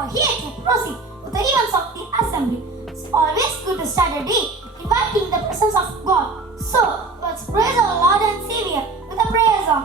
are here to proceed with the events of the assembly. It's always good to start a day inviting the presence of God. So, let's praise our Lord and Savior with a prayer song.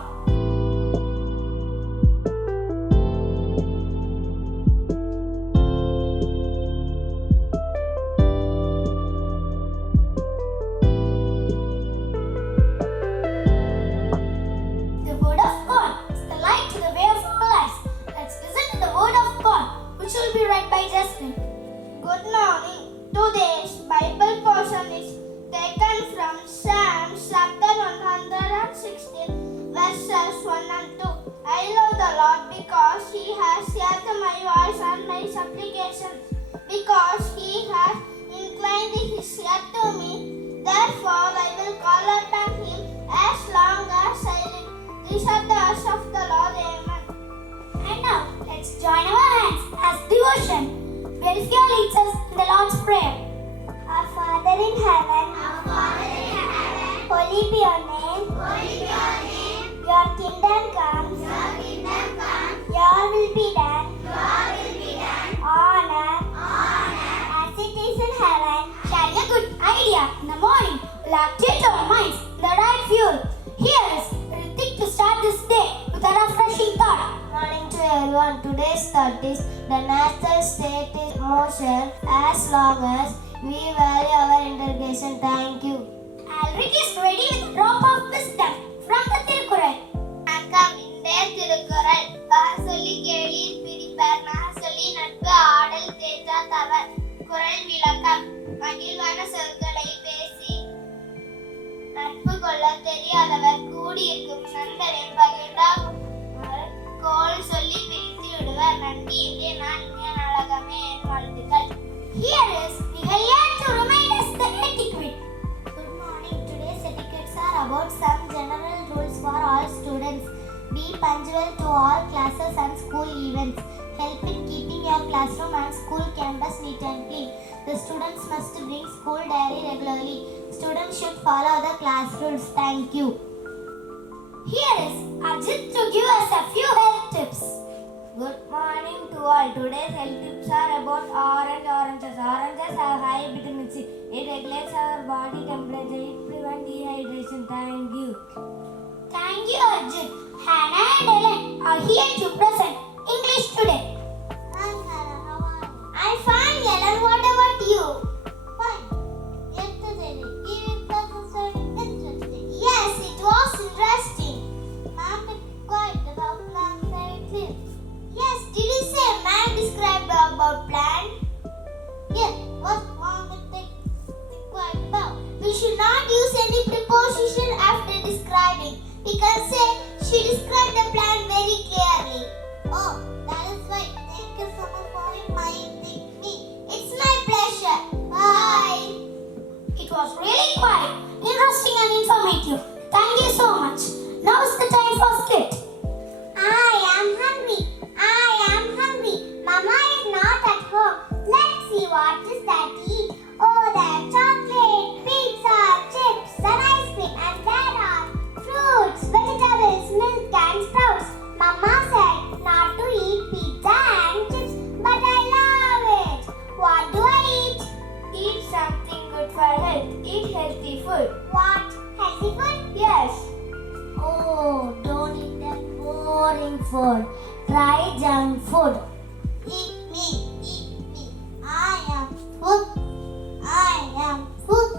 The Word of God is the light to the way of our lives. Let's listen to the Word of God, which will be read by Justin. Good morning. Today's Bible portion is taken from Psalms chapter 116, verses 1 and 2. I love the Lord because He has heard my voice and my supplications, because He has inclined His ear to me. Therefore I will call upon Him as long as I live. These are the words of the Lord. Amen. And now, let's join our hands as devotion. Verifia leads us in the Lord's Prayer. Our Father in heaven, holy be your name. Your kingdom comes. Your will be done. On earth as it is in heaven. Sharing a good idea in the morning will activate our minds in the right fuel. Here is Ritik to start this day with a refreshing thought. Morning to everyone. Today's thought is the natural state is motion as long as we value our integration. Thank you. Alric is ready with a drop of wisdom from the Tirukkural. வணக்கம். இன்றைய திருக்குறள். பகசொல்லி கேளீர் prepare மகசொல்லி நட்பு ஆடல் தேற்றா தவர். குறள் விளக்கம். மகிழ்வான சொற்களை பேசி நட்பு கொள்ள தெரியாதவர் கூடியிருக்கும் நண்பரின் பகிர்ந்தாகும் கோல் சொல்லி பிரித்து விடுவர். நன்றி இன்றைய நாள் இனிய நாளாகவே என் வாழ்த்துக்கள். Here is Nihalya to remind us the etiquette. Good morning. Today's etiquettes are about some general rules for all students. Be punctual to all classes and school events. Help in keeping your classroom and school campus neat and clean. The students must bring school diary regularly. Students should follow the class rules. Thank you. Here is Ajit to give us a few health tips. Good morning to all. Today's health tips are about oranges. Oranges have high vitamin C. It regulates our body temperature. It prevents dehydration. Thank you. Thank you, Ajit. Hannah and Ellen are here to present English today. Hi Hannah, how are you? I'm fine, Ellen. What about you? Fine. Yesterday evening class was very interesting. Yes, it was interesting. Ma'am kept quiet about plant very clear. Yes, did you say ma'am described about plant? Yes, what mom kept quiet about? We should not use any preposition after describing. We can say she described the plant very clearly. Oh, that is why. Thank you so much for reminding me. It's my pleasure. Bye. It was really quite interesting and informative. Thank you so much. Now is the time for skit. I am hungry. Mama is not at home. Let's see what is that eat. Oh, there's chocolate, pizza, chips, and ice cream. And there are fruits, vegetables, milk, and sprouts. Mama said not to eat pizza and chips, but I love it. What do I eat? Eat something good for health. Eat healthy food. What? Healthy food? Yes. Oh, don't eat that boring food. Try junk food. Eat me. I am food.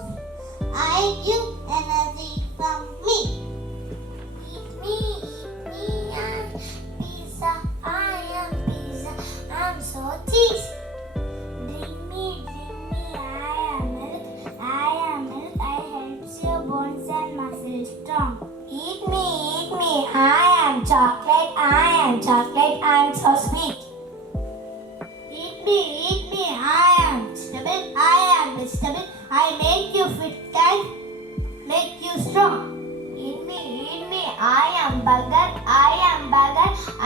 I give energy from me. Eat me, I'm pizza. I am pizza. I'm so cheese. Drink me, I am milk. I helps your bones and muscles strong. Eat me, I am chocolate. I'm so sweet. Eat me, I am vegetable. I make you fit and make you strong. Eat me, I am burger. I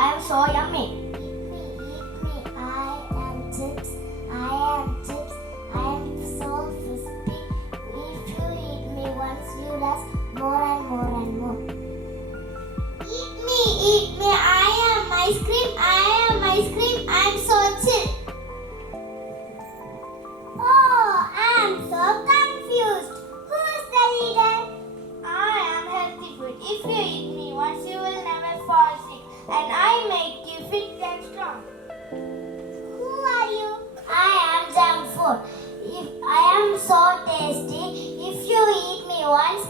am so yummy. Eat me, I am chips. I am so crispy. If you eat me once, you last more and more. Eat me, I am ice cream. I am so chill. food. If I am so tasty, if you eat me once,